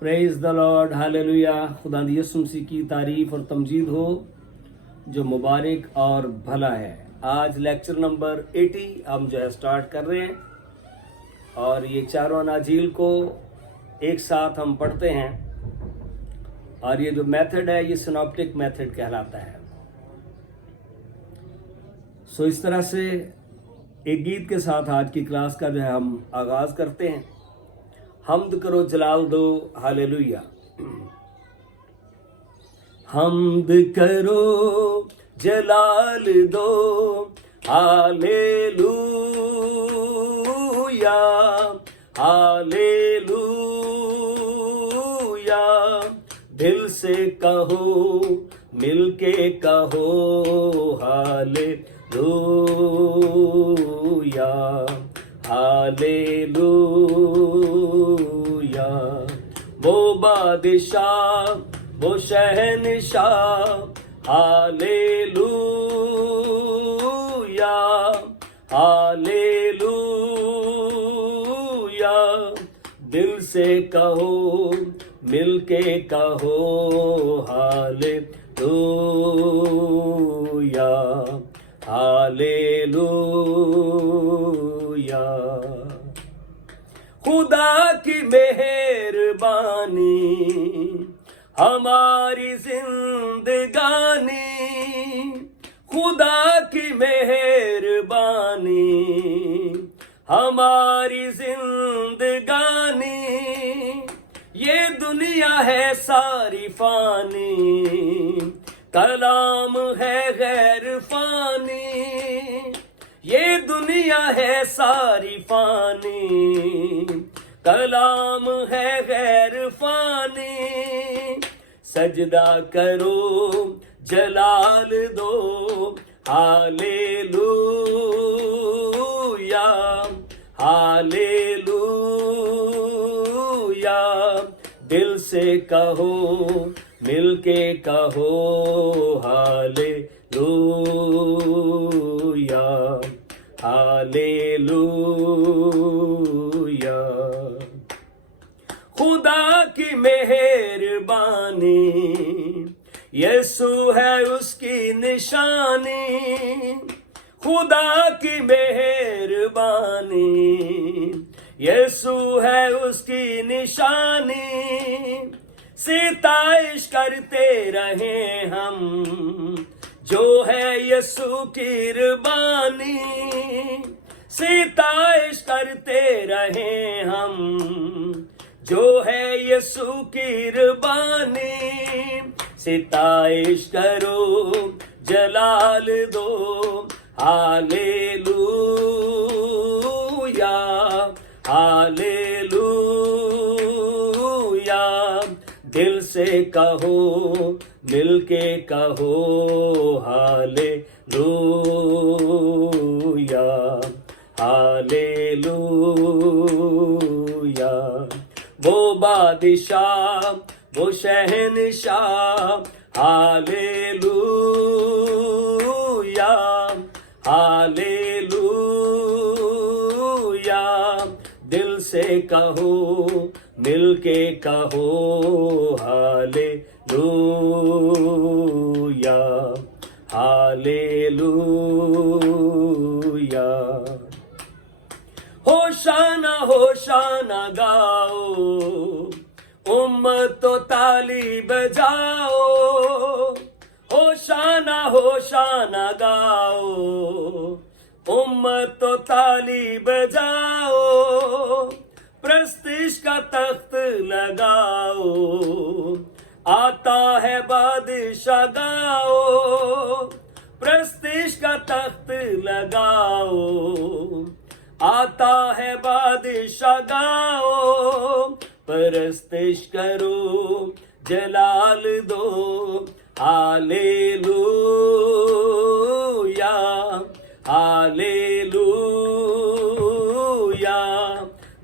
Praise the Lord, hallelujah. खुदा यीशु मसीह की तारीफ और तमजीद हो जो मुबारक और भला है। आज लेक्चर नंबर 80 हम स्टार्ट कर रहे हैं और ये चारों अनाजील को एक साथ हम पढ़ते हैं और ये जो मेथड है ये सिनॉप्टिक मेथड कहलाता है। सो इस तरह से एक गीत के साथ आज की क्लास का हम आगाज करते हैं। हम्द करो, जलाल दो, हालेलुया। हम्द करो, जलाल दो, हालेलुया, हालेलुया। दिल से कहो, मिलके कहो, हालेलुया, हालेलुया। वो बादशाह, वो शहनशाह, हालेलुया, हालेलुया। दिल से कहो, मिलके कहो, हालेलुया, हालेलुया। खुदा की मेहरबानी हमारी जिंदगानी, खुदा की मेहरबानी हमारी जिंदगानी। ये दुनिया है सारी फानी, कलाम है गैर फानी। ये दुनिया है सारी फानी, कलाम है गैर फानी। सजदा करो, जलाल दो, हालेलुया, हालेलुया। दिल से कहो, मिलके कहो, हालेलुया, हालेलुया। खुदा की मेहरबानी, यीशु है उसकी निशानी। खुदा की मेहरबानी, यीशु है उसकी निशानी। सिताइश करते रहे हम, जो है यीशु की रबानी। सिताइश करते रहे हम, जो है यीशु की रबानी। सिताइश करो, जलाल दो, हालेलुया, हालेलुया। दिल से कहो, मिलके कहो, हालेलुया, हालेलुया। वो बादशाह, वो शहनशाह, हालेलुया, हालेलुया। दिल से कहो, मिलके कहो, हालेलुया, हालेलुया। होशाना, होशाना गाओ, उम्मत तो ताली बजाओ। होशाना, होशाना गाओ, उम्मत तो ताली बजाओ। प्रस्तिश का तख्त लगाओ, आता है बादशाह गाओ। प्रस्तिश का तख्त लगाओ, आता है बादशाह गाओ। परस्तिश करो, जलाल दो, हालेलुया, हालेलुया।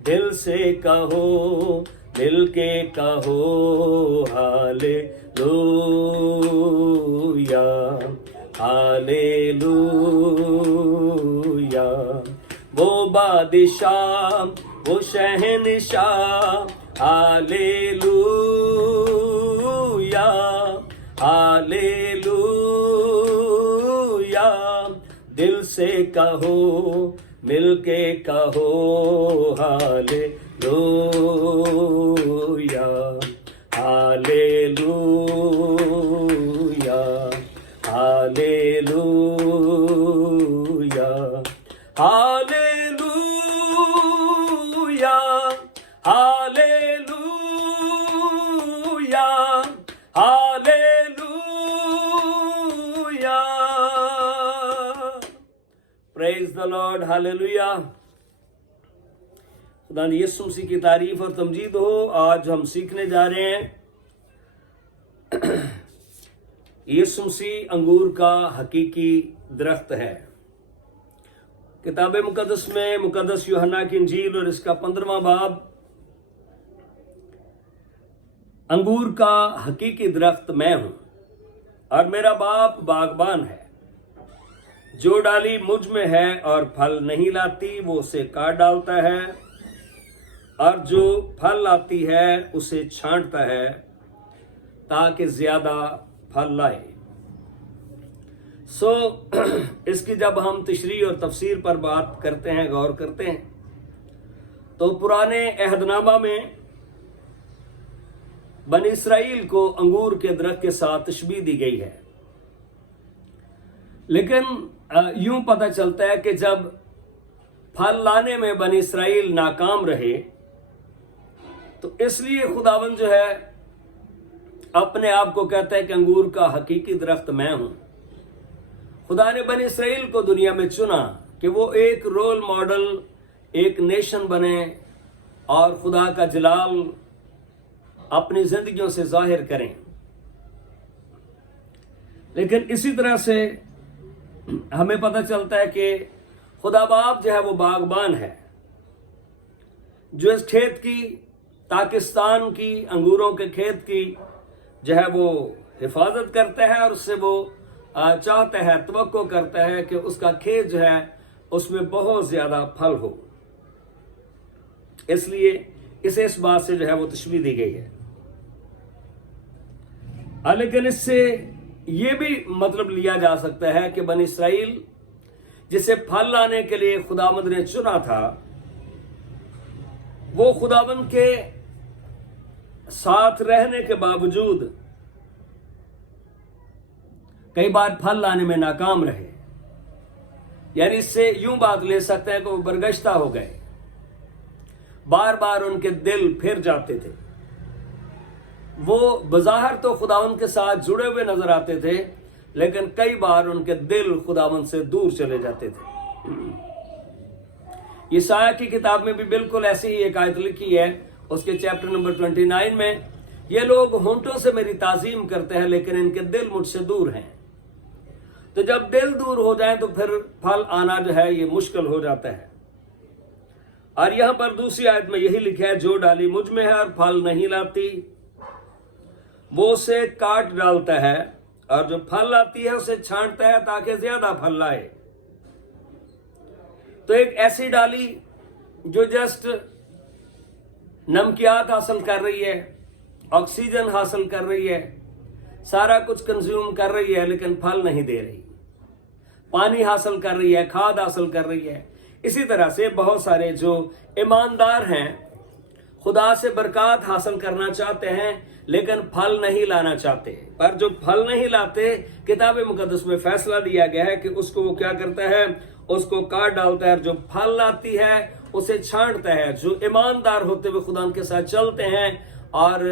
दिल से कहो, मिलके कहो, हालेलुया, हालेलुया। वो बादशाह, वो शहनशाह, हालेलुया, हालेलुया। दिल से कहो, मिलके कहो, hallelujah, hallelujah, hallelujah, hallelujah, hallelujah, hallelujah. Praise the Lord, hallelujah. खुदा यीशु मसीह की तारीफ और तमजीद हो। आज हम सीखने जा रहे हैं यीशु मसीह अंगूर का हकीकी दरख्त है। किताब मुकद्दस में मुकद्दस यूहन्ना की इंजील और इसका 15वां बाब, अंगूर का हकीकी दरख्त मैं हूं और मेरा बाप बागबान है। जो डाली मुझ में है और फल नहीं लाती वो उसे काट डालता है, और जो फल लाती है उसे छांटता है ताकि ज्यादा फल लाए। इसकी जब हम तशरीह और तफसीर पर बात करते हैं, गौर करते हैं, तो पुराने अहदनामा में बनी इसराइल को अंगूर के दरख्त के साथ तशबीह दी गई है। लेकिन यूं पता चलता है कि जब फल लाने में बनी इसराइल नाकाम रहे, तो इसलिए खुदावंद जो है अपने आप को कहता है कि अंगूर का हकीकी दरख्त मैं हूं। खुदा ने बनी इसराइल को दुनिया में चुना कि वो एक रोल मॉडल, एक नेशन बने और खुदा का जलाल अपनी जिंदगियों से जाहिर करें। लेकिन इसी तरह से हमें पता चलता है कि खुदा बाप जो है वो बागबान है, जो इस खेत की, पाकिस्तान की अंगूरों के खेत की जो है वो हिफाजत करता है और उससे वो चाहता है, तवक्को करता है कि उसका खेत जो है उसमें बहुत ज्यादा फल हो। इसलिए इसे इस बात से जो है वो तशबीह दी गई है। लेकिन इससे ये भी मतलब लिया जा सकता है कि बनी इसराइल जिसे फल लाने के लिए खुदावंद ने चुना था, वो खुदावंद के साथ रहने के बावजूद कई बार फल लाने में नाकाम रहे। यानी इससे यूं बात ले सकते हैं कि वो बरगश्ता हो गए, बार बार उनके दिल फिर जाते थे। वो बज़ाहिर तो खुदावंद के साथ जुड़े हुए नजर आते थे, लेकिन कई बार उनके दिल खुदावंद से दूर चले जाते थे। यशायाह की किताब में भी बिल्कुल ऐसी ही एक आयत लिखी है, उसके चैप्टर नंबर 29 में, ये लोग होंठों से मेरी ताजीम करते हैं लेकिन इनके दिल मुझसे दूर हैं। तो जब दिल दूर हो जाए तो फिर फल आना जो है ये मुश्किल हो जाता है। और यहां पर दूसरी आयत में यही लिखा है, जो डाली मुझ में है और फल नहीं लाती वो उसे काट डालता है, और जो फल लाती है उसे छांटता है ताकि ज्यादा फल लाए। तो एक ऐसी डाली जो जस्ट नमकियात हासिल कर रही है, ऑक्सीजन हासिल कर रही है, सारा कुछ कंज्यूम कर रही है, लेकिन फल नहीं दे रही, पानी हासिल कर रही है, खाद हासिल कर रही है। इसी तरह से बहुत सारे जो ईमानदार हैं, खुदा से बरकत हासिल करना चाहते हैं लेकिन फल नहीं लाना चाहते, पर जो फल नहीं लाते, किताब मुकद्दस में फैसला दिया गया है कि उसको वो क्या करता है, उसको काट डालता है। जो फल लाती है उसे छांटता है। जो ईमानदार होते हुए खुदा के साथ चलते हैं, और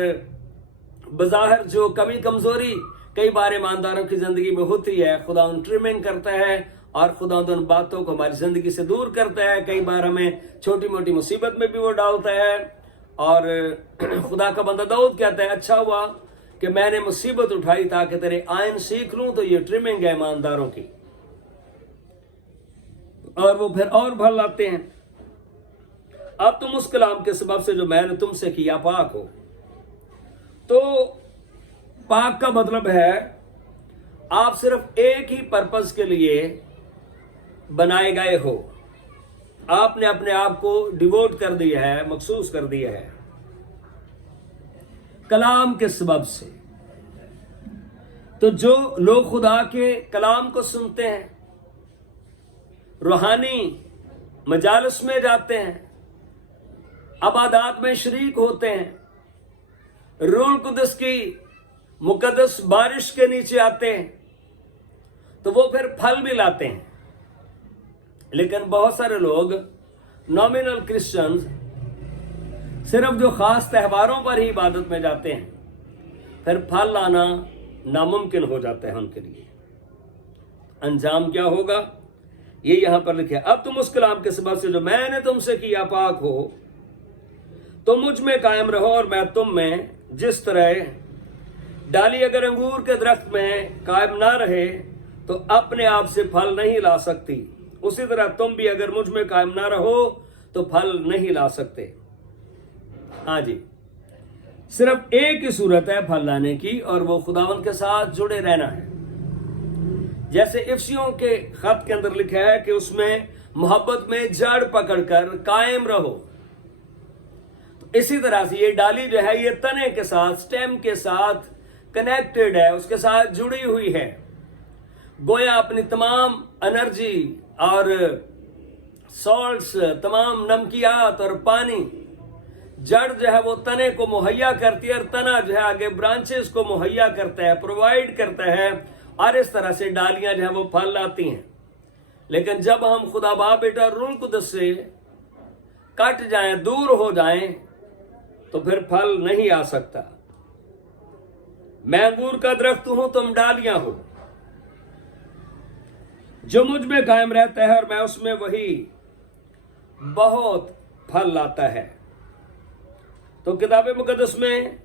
बज़ाहिर जो कमी कमजोरी कई बार ईमानदारों की जिंदगी में होती है, खुदा उन ट्रिमिंग करता है और खुदा उन बातों को हमारी जिंदगी से दूर करता है। कई बार हमें छोटी मोटी मुसीबत में भी वो डालता है। और खुदा का बंदा दाऊद कहता है, अच्छा हुआ कि मैंने मुसीबत उठाई ताकि तेरे आयन सीख लूं। तो ये ट्रिमिंग है ईमानदारों की, और वो फिर और फल लाते हैं। अब तुम उस कलाम के सबब से जो मैंने तुमसे किया पाक हो। तो पाक का मतलब है आप सिर्फ एक ही पर्पस के लिए बनाए गए हो। आपने अपने आप को डिवोट कर दिया है, मखसूस कर दिया है। कलाम के सबब से। तो जो लोग खुदा के कलाम को सुनते हैं, रूहानी मजालिस में जाते हैं, अबादात में शरीक होते हैं, रूह कुदस की मुकद्दस बारिश के नीचे आते हैं, तो वो फिर फल भी लाते हैं। लेकिन बहुत सारे लोग नॉमिनल क्रिश्चियंस सिर्फ जो खास त्योहारों पर ही इबादत में जाते हैं, फिर फल लाना नामुमकिन हो जाता है उनके लिए। अंजाम क्या होगा ये यहां पर लिखे, अब तुम उस कलाम के सबब से जो मैंने तुमसे किया पाक हो, तो मुझ में कायम रहो और मैं तुम में। जिस तरह डाली अगर अंगूर के दरख्त में कायम ना रहे तो अपने आप से फल नहीं ला सकती, उसी तरह तुम भी अगर मुझ में कायम ना रहो तो फल नहीं ला सकते। हाँ जी, सिर्फ एक ही सूरत है फल लाने की, और वो खुदावंद के साथ जुड़े रहना है। जैसे इफसियों के खत के अंदर लिखा है कि उसमें मोहब्बत में जड़ पकड़कर कायम रहो। तो इसी तरह से ये डाली जो है ये तने के साथ, स्टेम के साथ कनेक्टेड है, उसके साथ जुड़ी हुई है। गोया अपनी तमाम एनर्जी और सॉल्ट्स, तमाम नमकियात और पानी जड़ जो है वो तने को मुहैया करती है, और तना जो है आगे ब्रांचेस को मुहैया करता है, प्रोवाइड करता है, और इस तरह से डालियां जो है वो फल लाती हैं। लेकिन जब हम खुदा बाप बेटा रूह कुदस से कट जाएं, दूर हो जाएं, तो फिर फल नहीं आ सकता। मैं अंगूर का दरख्त हूं, तुम डालियां हो। जो मुझ में कायम रहता है और मैं उसमें, वही बहुत फल लाता है। तो किताब मुकद्दस में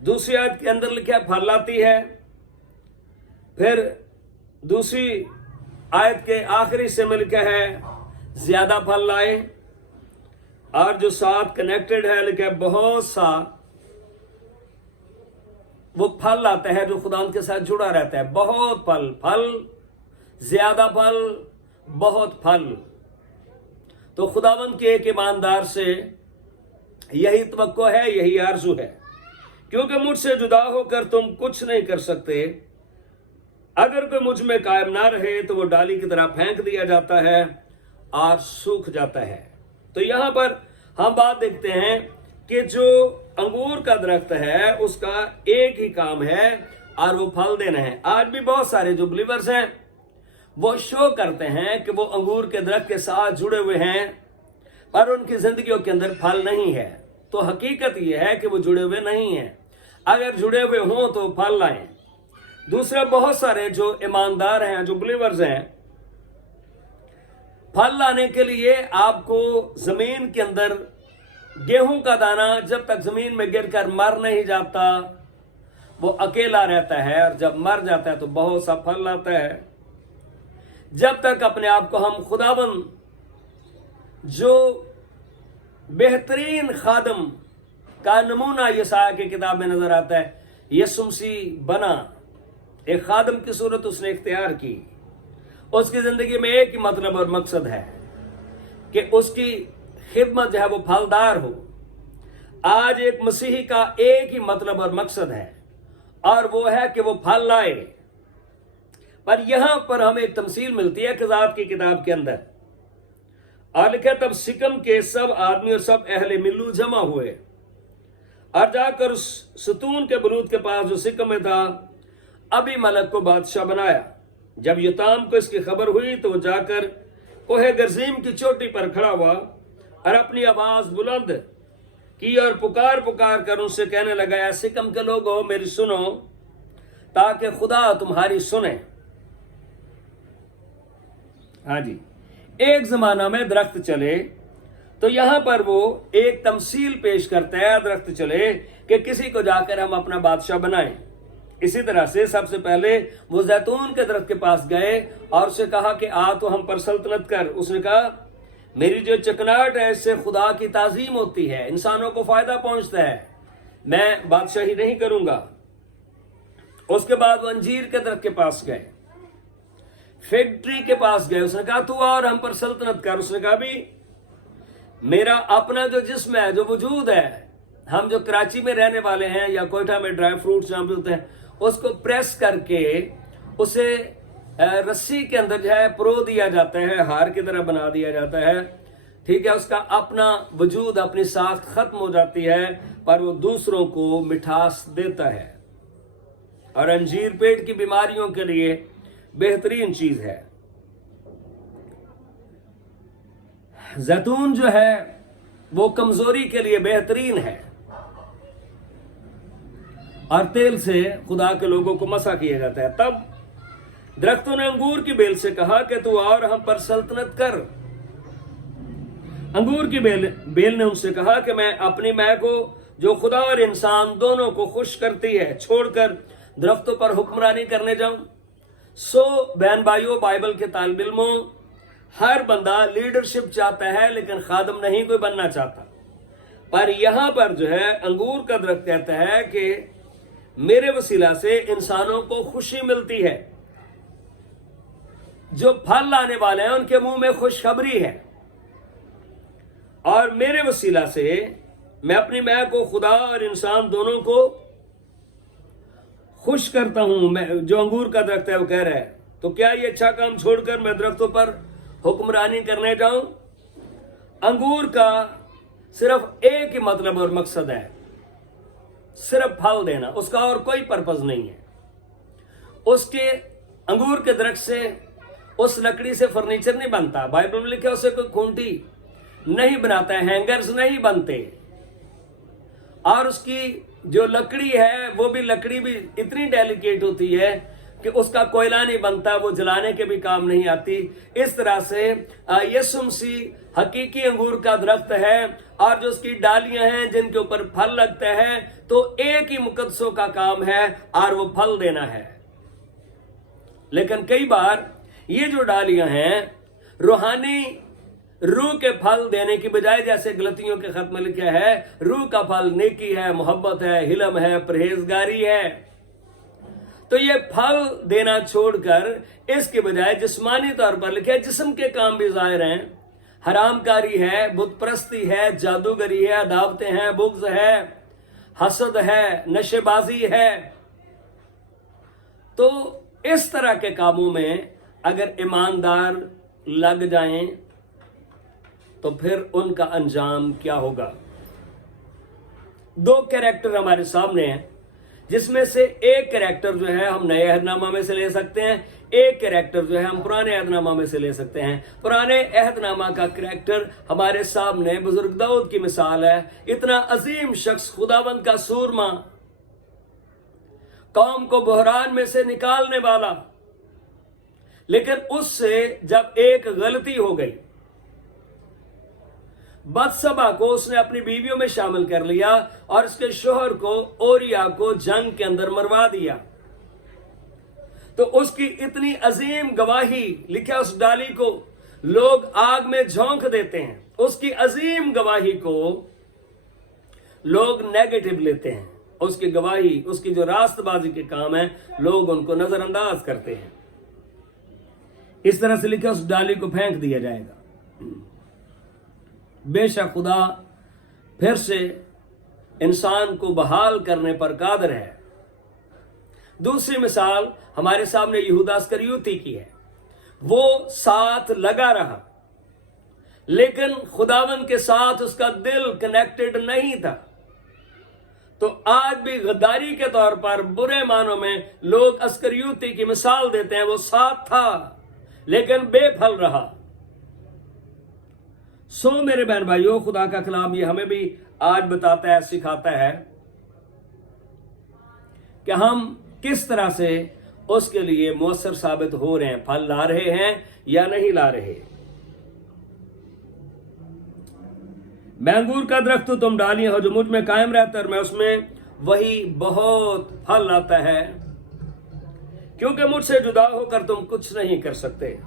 दूसरी आयत के अंदर लिखा है फल लाती है। फिर दूसरी आयत के आखिरी से में लिखा है ज्यादा फल लाए, और जो साथ कनेक्टेड है लिखा है बहुत सा वो फल लाता है, जो खुदा के साथ जुड़ा रहता है। बहुत फल, फल ज्यादा फल, बहुत फल। तो खुदावंद के एक ईमानदार से यही तवक्को है, यही आरजू है, क्योंकि मुझसे जुदा होकर तुम कुछ नहीं कर सकते। अगर कोई मुझ में कायम ना रहे तो वो डाली की तरह फेंक दिया जाता है और सूख जाता है। तो यहां पर हम बात देखते हैं कि जो अंगूर का दरख्त है उसका एक ही काम है और वो फल देना है। आज भी बहुत सारे जो बिलीवर्स हैं वो शो करते हैं कि वो अंगूर के दरख्त के साथ जुड़े हुए हैं, पर उनकी जिंदगियों के अंदर फल नहीं है। तो हकीकत यह है कि वो जुड़े हुए नहीं हैं। अगर जुड़े हुए हों तो फल लाएं। दूसरा, बहुत सारे जो ईमानदार हैं, जो बिलीवर्स हैं, फल लाने के लिए आपको जमीन के अंदर गेहूं का दाना जब तक जमीन में गिरकर मर नहीं जाता वो अकेला रहता है, और जब मर जाता है तो बहुत सा फल लाता है। जब तक अपने आप को हम खुदाबंद जो बेहतरीन खादम का नमूना यसाया की किताब में नजर आता है, यीशु मसीह बना, एक खादम की सूरत उसने इख्तियार की। उसकी जिंदगी में एक ही मतलब और मकसद है कि उसकी खिदमत जो है वो फलदार हो। आज एक मसीही का एक ही मतलब और मकसद है, और वो है कि वो फल लाए। पर यहां पर हमें एक तमसील मिलती है क़िज़ात की किताब के अंदर, और लिखा तब सिकम के सब आदमी और सब अहले मिल्लू जमा हुए और जाकर उस सतून के बरूद के पास जो सिकम में था अभी मलक को बादशाह बनाया। जब यताम को इसकी खबर हुई तो वो जाकर कोहे गर्जीम की चोटी पर खड़ा हुआ और अपनी आवाज बुलंद की और पुकार पुकार कर उनसे कहने लगा, ऐ सिकम के लोगों मेरी सुनो, ताकि खुदा तुम्हारी सुने। हाँ जी, एक जमाना में दरख्त चले, तो यहां पर वो एक तमसील पेश करता है दरख्त चले कि किसी को जाकर हम अपना बादशाह बनाएं। इसी तरह से सबसे पहले वो जैतून के दरख्त के पास गए और उससे कहा कि आ तो हम पर सल्तनत कर। उसने कहा मेरी जो चकनाहट है इससे खुदा की ताजीम होती है, इंसानों को फायदा पहुंचता है, मैं बादशाही नहीं करूंगा। उसके बाद वो अंजीर के दरख्त के पास गए, फिग ट्री के पास गए, उसने कहा तू और हम पर सल्तनत कर। उसने कहा भी मेरा अपना जो जिस्म है, जो वजूद है, हम जो कराची में रहने वाले हैं या कोयटा में ड्राई फ्रूट्स जहाँ पे होते हैं, उसको प्रेस करके उसे रस्सी के अंदर जो है परो दिया जाता है, हार की तरह बना दिया जाता है, ठीक है। उसका अपना वजूद, अपनी साख खत्म हो जाती है, पर वो दूसरों को मिठास देता है। और अंजीर पेट की बीमारियों के लिए बेहतरीन चीज है। जैतून जो है वो कमजोरी के लिए बेहतरीन है। और तेल से खुदा के लोगों को मसा किया जाता है। तब दरख्तों ने अंगूर की बेल से कहा कि तू और हम पर सल्तनत कर। अंगूर की बेल ने उनसे कहा कि मैं अपनी मैं को जो खुदा और इंसान दोनों को खुश करती है छोड़कर दरख्तों पर हुक्मरानी करने जाऊं। सो बहन भाइयों, बाइबल के तालिब इल्मों, हर बंदा लीडरशिप चाहता है लेकिन खादम नहीं कोई बनना चाहता। पर यहां पर जो है अंगूर का दरख्त कहता है कि मेरे वसीला से इंसानों को खुशी मिलती है। जो फल लाने वाले हैं उनके मुंह में खुशखबरी है। और मेरे वसीला से मैं अपनी मैं को खुदा और इंसान दोनों को खुश करता हूं। मैं जो अंगूर का दरख्त है वो कह रहा है, तो क्या ये अच्छा काम छोड़कर मैं दरख्तों पर हुक्मरानी करने जाऊं? अंगूर का सिर्फ एक ही मतलब और मकसद है, सिर्फ फल देना, उसका और कोई पर्पज नहीं है। उसके अंगूर के दरख्त से, उस लकड़ी से फर्नीचर नहीं बनता। बाइबल में लिखा उसे कोई खूंटी नहीं बनाता है, हैंगर्स नहीं बनते। और उसकी जो लकड़ी है वो भी लकड़ी भी इतनी डेलिकेट होती है कि उसका कोयला नहीं बनता, वो जलाने के भी काम नहीं आती। इस तरह से यीशु मसीह हकीकी अंगूर का दरख्त है और जो उसकी डालियां हैं जिनके ऊपर फल लगते हैं, तो एक ही मुकद्दसों का काम है और वो फल देना है। लेकिन कई बार ये जो डालियां हैं रूहानी रूह के फल देने की बजाय, जैसे गलतियों के खत में लिखा है, रूह का फल नेकी है, मोहब्बत है, हिलम है, परहेजगारी है। तो ये फल देना छोड़कर इसके बजाय जिस्मानी तौर पर लिखा है, जिस्म के काम भी जाहिर हैं, हरामकारी है, बुत परस्ती है, जादूगरी है, अदावतें हैं, बुग़्ज़ है, हसद है, नशेबाजी है। तो इस तरह के कामों में अगर ईमानदार लग जाएं तो फिर उनका अंजाम क्या होगा? दो कैरेक्टर हमारे सामने हैं, जिसमें से एक कैरेक्टर जो है हम नए अहदनामा में से ले सकते हैं, एक कैरेक्टर जो है हम पुराने अहदनामा में से ले सकते हैं। पुराने अहदनामा का कैरेक्टर हमारे सामने बुजुर्ग दाऊद की मिसाल है। इतना अजीम शख्स, खुदावंद का सूरमा, कौम को बहरान में से निकालने वाला, लेकिन उससे जब एक गलती हो गई, बत्सबा को उसने अपनी बीवियों में शामिल कर लिया और उसके शोहर को, ओरिया को, जंग के अंदर मरवा दिया। तो उसकी इतनी अजीम गवाही, लिखा उस डाली को लोग आग में झोंक देते हैं, उसकी अजीम गवाही को लोग नेगेटिव लेते हैं। उसकी गवाही, उसकी जो रास्तबाजी के काम है, लोग उनको नजरअंदाज करते हैं। इस तरह से लिखा उस डाली को फेंक दिया जाएगा। बेशक खुदा फिर से इंसान को बहाल करने पर कादिर है। दूसरी मिसाल हमारे सामने यहूदा इस्करियोती की है। वो साथ लगा रहा, लेकिन खुदावन के साथ उसका दिल कनेक्टेड नहीं था। तो आज भी गद्दारी के तौर पर बुरे मानों में लोग इस्करियोती की मिसाल देते हैं। वो साथ था लेकिन बेफल रहा। सो मेरे बहन भाइयों, खुदा का कलाम ये हमें भी आज बताता है, सिखाता है कि हम किस तरह से उसके लिए मुअस्सर साबित हो रहे हैं, फल ला रहे हैं या नहीं ला रहे। मैं अंगूर का दरख्त हूं, तुम डालियां हो, जो मुझ में कायम रहता है और मैं उसमें, वही बहुत फल लाता है, क्योंकि मुझसे जुदा होकर तुम कुछ नहीं कर सकते।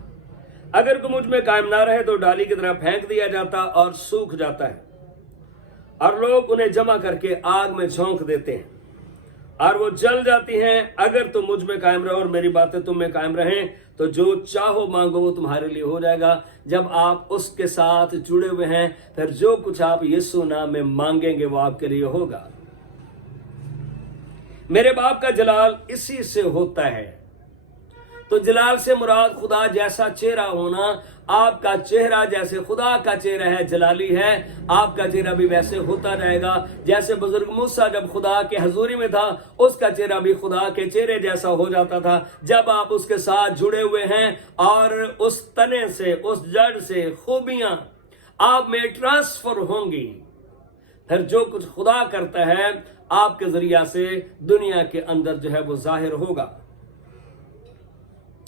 अगर कोई मुझ में कायम ना रहे तो डाली की तरह फेंक दिया जाता और सूख जाता है, और लोग उन्हें जमा करके आग में झोंक देते हैं। और वो जल जाती हैं। अगर तुम मुझ में कायम रहो और मेरी बातें तुम में कायम रहें तो जो चाहो मांगो वो तुम्हारे लिए हो जाएगा। जब आप उसके साथ जुड़े हुए हैं फिर जो कुछ आप यीशु नाम में मांगेंगे वो आपके लिए होगा। मेरे बाप का जलाल इसी से होता है। तो जलाल से मुराद खुदा जैसा चेहरा होना। आपका चेहरा जैसे खुदा का चेहरा है, जलाली है, आपका चेहरा भी वैसे होता रहेगा। जैसे बुजुर्ग मूसा जब खुदा के हजूरी में था उसका चेहरा भी खुदा के चेहरे जैसा हो जाता था। जब आप उसके साथ जुड़े हुए हैं और उस तने से, उस जड़ से खूबियां आप में ट्रांसफर होंगी, फिर जो कुछ खुदा करता है आपके जरिया से दुनिया के अंदर जो है वो जाहिर होगा।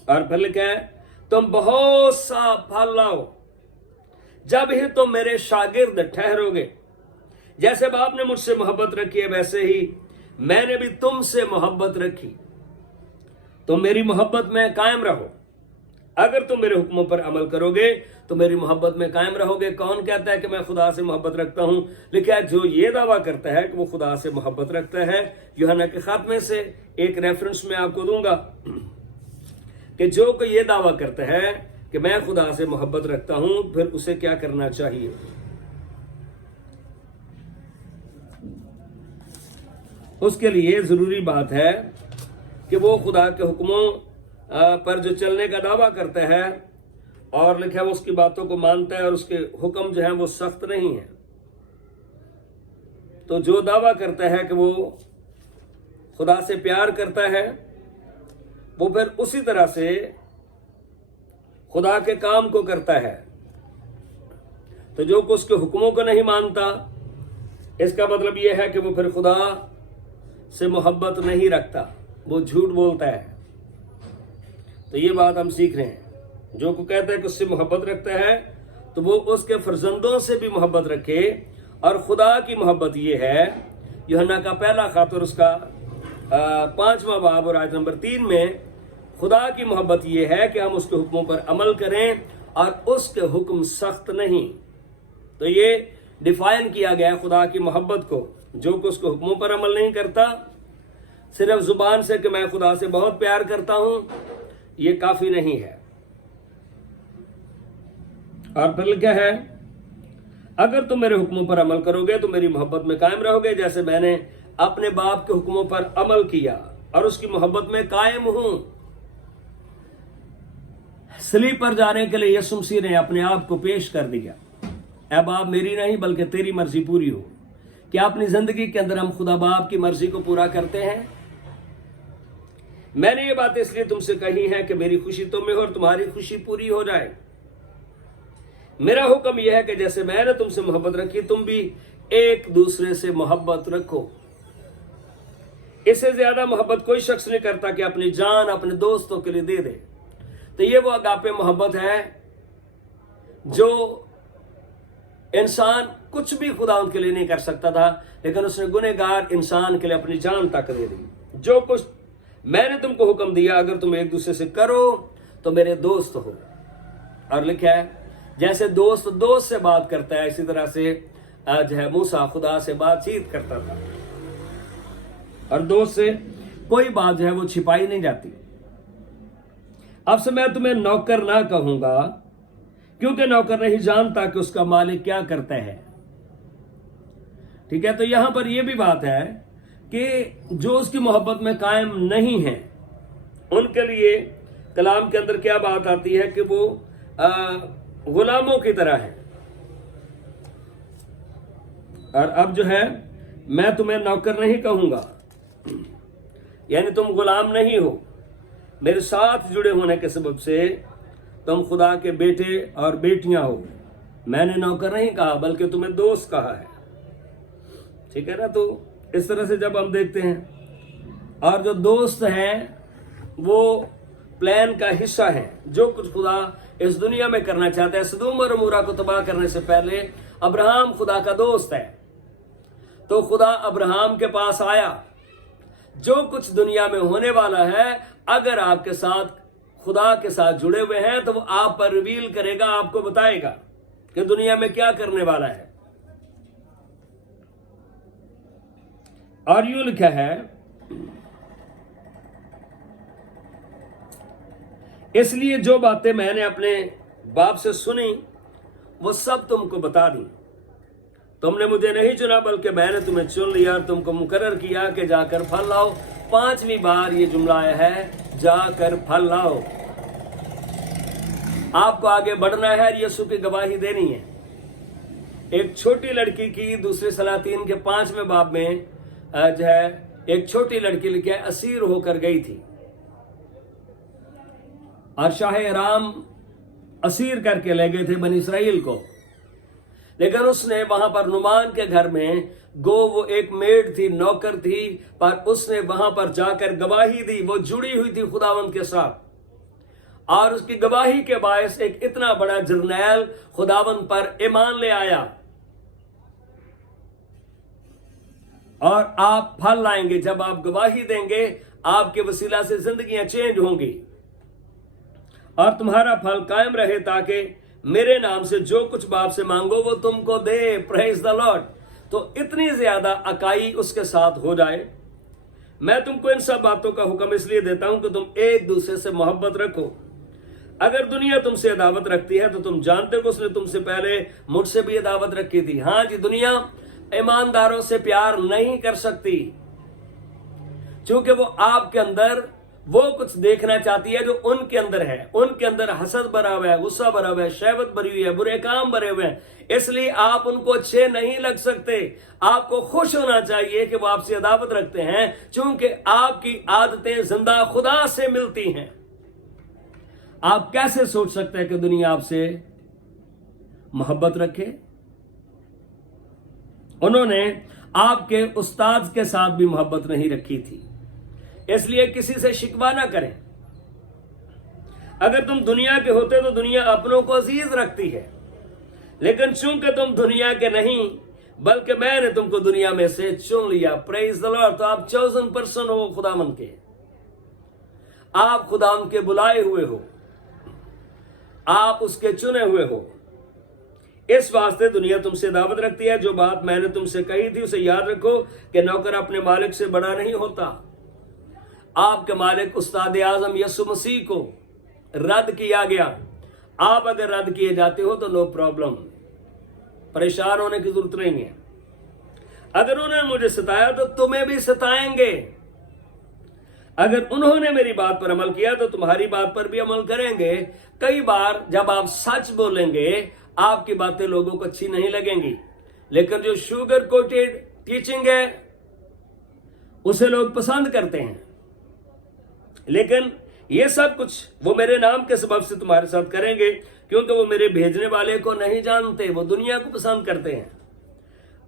और फिर लिखा है तुम बहुत सा फल लाओ, जब ही तुम मेरे शागिर्द ठहरोगे। जैसे बाप ने मुझसे मोहब्बत रखी है वैसे ही मैंने भी तुमसे मोहब्बत रखी। तुम मेरी मोहब्बत में कायम रहो। अगर तुम मेरे हुक्मों पर अमल करोगे तो मेरी मोहब्बत में कायम रहोगे। कौन कहता है कि मैं खुदा से मोहब्बत रखता हूं? लिखा है जो ये दावा करता है कि वो खुदा से मोहब्बत रखता है। यूहन्ना के खत में से एक रेफरेंस मैं आपको दूंगा कि जो कोई ये दावा करता है कि मैं खुदा से मोहब्बत रखता हूं फिर उसे क्या करना चाहिए। उसके लिए जरूरी बात है कि वो खुदा के हुक्मों पर जो चलने का दावा करता है और लिखा है वो उसकी बातों को मानता है और उसके हुक्म जो है वो सख्त नहीं है। तो जो दावा करता है कि वो खुदा से प्यार करता है वो फिर उसी तरह से खुदा के काम को करता है। तो जो को उसके हुक्मों को नहीं मानता इसका मतलब यह है कि वो फिर खुदा से मोहब्बत नहीं रखता, वो झूठ बोलता है। तो ये बात हम सीख रहे हैं। जो को कहता है कि उससे मोहब्बत रखता है तो वो उसके फर्जंदों से भी मोहब्बत रखे। और खुदा की मोहब्बत ये है, यूहन्ना का पहला खत और उसका 5वां बाब और आयत नंबर 3 में खुदा की मोहब्बत ये है कि हम उसके हुक्मों पर अमल करें और उसके हुक्म सख्त नहीं। तो ये डिफाइन किया गया खुदा की मोहब्बत को। जो कि उसके हुक्मों पर अमल नहीं करता, सिर्फ जुबान से कि मैं खुदा से बहुत प्यार करता हूं, ये काफी नहीं है। और फिर क्या है, अगर तुम मेरे हुक्मों पर अमल करोगे तो मेरी मोहब्बत में कायम रहोगे जैसे मैंने अपने बाप के हुक्मों पर अमल किया और उसकी मोहब्बत में कायम हूं। सलीब पर जाने के लिए यीशु मसीह ने अपने आप को पेश कर दिया। ऐ बाप मेरी नहीं बल्कि तेरी मर्जी पूरी हो। क्या अपनी जिंदगी के अंदर हम खुदा बाप की मर्जी को पूरा करते हैं? मैंने ये बात इसलिए तुमसे कही है कि मेरी खुशी तुम में हो और तुम्हारी खुशी पूरी हो जाए। मेरा हुक्म यह है कि जैसे मैंने तुमसे मोहब्बत रखी तुम भी एक दूसरे से मोहब्बत रखो। इससे ज्यादा मोहब्बत कोई शख्स नहीं करता कि अपनी जान अपने दोस्तों के लिए दे दे। तो ये वो अगापे मोहब्बत है जो इंसान कुछ भी खुदा उनके लिए नहीं कर सकता था, लेकिन उसने गुनहगार इंसान के लिए अपनी जान तक दे दी। जो कुछ मैंने तुमको हुक्म दिया अगर तुम एक दूसरे से करो तो मेरे दोस्त हो। और लिखा है जैसे दोस्त दोस्त से बात करता है इसी तरह से जो है मूसा खुदा से बातचीत करता था। और दोस्त से कोई बात जो है वो छिपाई नहीं जाती। अब से मैं तुम्हें नौकर ना कहूंगा क्योंकि नौकर नहीं जानता कि उसका मालिक क्या करता है। ठीक है, तो यहां पर यह भी बात है कि जो उसकी मोहब्बत में कायम नहीं है उनके लिए कलाम के अंदर क्या बात आती है कि वो गुलामों की तरह है। और अब जो है मैं तुम्हें नौकर नहीं कहूंगा, यानी तुम गुलाम नहीं हो। मेरे साथ जुड़े होने के सबब से तुम खुदा के बेटे और बेटियां हो। मैंने नौकर नहीं कहा बल्कि तुम्हें दोस्त कहा है। ठीक है ना। तो इस तरह से जब हम देखते हैं और जो दोस्त हैं वो प्लान का हिस्सा है। जो कुछ खुदा इस दुनिया में करना चाहता है, सदोम और अमोरा को तबाह करने से पहले अब्राहम खुदा का दोस्त है। तो खुदा अब्राहम के पास आया। जो कुछ दुनिया में होने वाला है अगर आपके साथ खुदा के साथ जुड़े हुए हैं तो वो आप पर रिवील करेगा, आपको बताएगा कि दुनिया में क्या करने वाला है। और यूं लिखा है इसलिए जो बातें मैंने अपने बाप से सुनी वो सब तुमको बता दी। तुमने मुझे नहीं चुना बल्कि मैंने तुम्हें चुन लिया और तुमको मुकर्रर किया कि जाकर फल लाओ। 5वीं बार ये जुमला आया है, जाकर फल लाओ। आपको आगे बढ़ना है, यीशु की गवाही देनी है। एक छोटी लड़की की दूसरे सलातीन के 5वें बाब में जो है एक छोटी लड़की लिखी है, असीर होकर गई थी और शाह राम असीर करके ले गए थे बनी इसराइल को। लेकिन उसने वहां पर नुमान के घर में वो एक मेड थी, नौकर थी, पर उसने वहां पर जाकर गवाही दी। वो जुड़ी हुई थी खुदावंद के साथ और उसकी गवाही के बायस एक इतना बड़ा जर्नैल खुदावंद पर ईमान ले आया। और आप फल लाएंगे, जब आप गवाही देंगे आपके वसीला से जिंदगियां चेंज होंगी और तुम्हारा फल कायम रहे, ताकि मेरे नाम से जो कुछ बाप से मांगो वो तुमको दे। Praise the Lord. तो इतनी ज्यादा अकाई उसके साथ हो जाए। मैं तुमको इन सब बातों का हुक्म इसलिए देता हूं कि तुम एक दूसरे से मोहब्बत रखो। अगर दुनिया तुमसे अदावत रखती है तो तुम जानते हो उसने तुमसे पहले मुझसे भी अदावत रखी थी। हाँ जी, दुनिया ईमानदारों से प्यार नहीं कर सकती क्योंकि वो आपके अंदर वो कुछ देखना चाहती है जो उनके अंदर है। उनके अंदर हसद भरा हुआ है, गुस्सा भरा हुआ है, शहवत भरी हुई है, बुरे काम भरे हुए हैं। इसलिए आप उनको अच्छे नहीं लग सकते। आपको खुश होना चाहिए कि वो आपसे अदावत रखते हैं, क्योंकि आपकी आदतें जिंदा खुदा से मिलती हैं। आप कैसे सोच सकते हैं कि दुनिया आपसे मोहब्बत रखे? उन्होंने आपके उस्ताद के साथ भी मोहब्बत नहीं रखी थी। इसलिए किसी से शिकवा ना करें। अगर तुम दुनिया के होते तो दुनिया अपनों को अजीज रखती है, लेकिन चूंकि तुम दुनिया के नहीं बल्कि मैंने तुमको दुनिया में से चुन लिया। Praise the Lord. तो आप चोजन पर्सन हो खुदावंद के, आप खुदावंद के बुलाए हुए हो, आप उसके चुने हुए हो। इस वास्ते दुनिया तुमसे दावत रखती है। जो बात मैंने तुमसे कही थी उसे याद रखो कि नौकर अपने मालिक से बड़ा नहीं होता। आपके मालिक उस्ताद आजम यीशु मसीह को रद्द किया गया। आप अगर रद्द किए जाते हो तो नो प्रॉब्लम, परेशान होने की जरूरत नहीं है। अगर उन्होंने मुझे सताया तो तुम्हें भी सताएंगे। अगर उन्होंने मेरी बात पर अमल किया तो तुम्हारी बात पर भी अमल करेंगे। कई बार जब आप सच बोलेंगे आपकी बातें लोगों को अच्छी नहीं लगेंगी, लेकिन जो शुगर कोटेड टीचिंग है उसे लोग पसंद करते हैं। लेकिन ये सब कुछ वो मेरे नाम के सबब से तुम्हारे साथ करेंगे, क्योंकि वो मेरे भेजने वाले को नहीं जानते, वो दुनिया को पसंद करते हैं।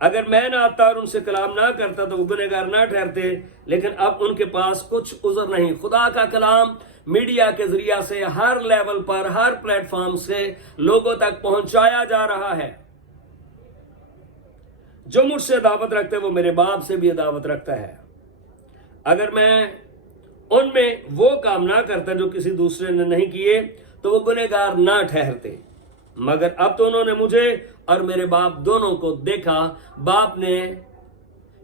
अगर मैं ना आता और उनसे कलाम ना करता तो वो गुनहगार ना ठहरते, लेकिन अब उनके पास कुछ उज़र नहीं। खुदा का कलाम मीडिया के जरिया से हर लेवल पर, हर प्लेटफॉर्म से लोगों तक पहुंचाया जा रहा है। जो मुझसे दावत रखते वो मेरे बाप से भी दावत रखता है। अगर मैं उनमें वो काम ना करता जो किसी दूसरे ने नहीं किए तो वो गुनहगार ना ठहरते। मगर अब तो उन्होंने मुझे और मेरे बाप दोनों को देखा। बाप ने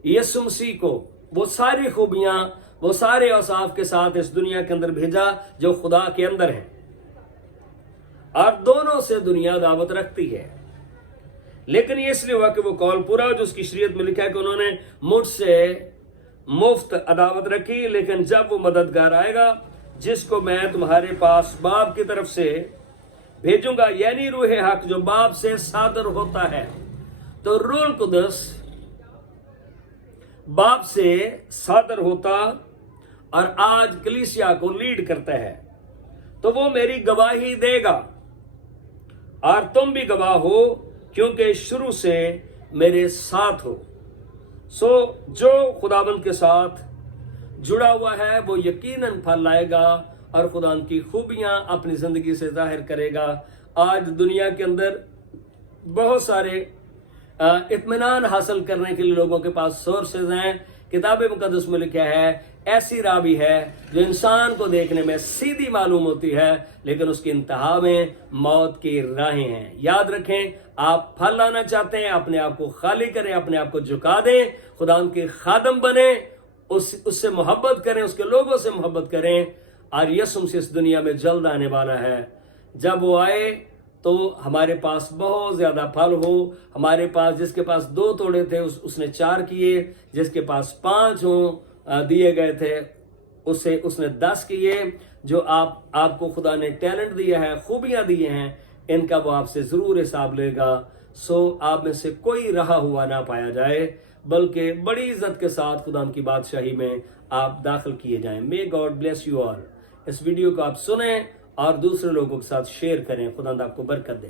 यीशु मसीह को वो सारी खूबियां, वो सारे औसाफ के साथ इस दुनिया के अंदर भेजा जो खुदा के अंदर है, और दोनों से दुनिया दावत रखती है। लेकिन ये इसलिए हुआ कि वो कौल पूरा हो जो उसकी शरीयत में लिखा है कि उन्होंने मुझसे मुफ्त अदावत रखी। लेकिन जब वो मददगार आएगा जिसको मैं तुम्हारे पास बाप की तरफ से भेजूंगा, यानी रूह हक जो बाप से सादर होता है, तो रूह कुदस बाप से सादर होता और आज कलीसिया को लीड करता है, तो वो मेरी गवाही देगा और तुम भी गवाह हो क्योंकि शुरू से मेरे साथ हो। सो जो खुदाबंद के साथ जुड़ा हुआ है वो यकीनन फल लाएगा और खुदा की खूबियां अपनी जिंदगी से जाहिर करेगा। आज दुनिया के अंदर बहुत सारे इत्मीनान हासिल करने के लिए लोगों के पास सोर्सेज हैं। किताब मुकद्दस में लिखा है ऐसी राह भी है जो इंसान को देखने में सीधी मालूम होती है, लेकिन उसकी इंतहा में मौत की राहें हैं। याद रखें, आप फल लाना चाहते हैं, अपने आप को खाली करें, अपने आप को झुका दें, खुदा के खादम बने, اس سے محبت کریں، اس کے لوگوں سے محبت کریں، اور یسوع مسیح اس دنیا میں جلد آنے والا ہے۔ جب وہ آئے تو ہمارے پاس بہت زیادہ پھل ہو، ہمارے پاس جس کے پاس 2 توڑے تھے اس نے 4 کیے، جس کے پاس 5 دیے گئے تھے اس نے 10 کیے۔ جو آپ کو خدا نے ٹیلنٹ دیا ہے، خوبیاں دیے ہیں، ان کا وہ آپ سے ضرور حساب لے گا۔ سو آپ میں سے کوئی رہا ہوا نہ پایا جائے، بلکہ بڑی عزت کے ساتھ خدا کی بادشاہی میں آپ داخل کیے جائیں۔ May God bless you all۔ اس ویڈیو کو آپ سنیں اور دوسرے لوگوں کے ساتھ شیئر کریں۔ خدا آپ کو برکت دے۔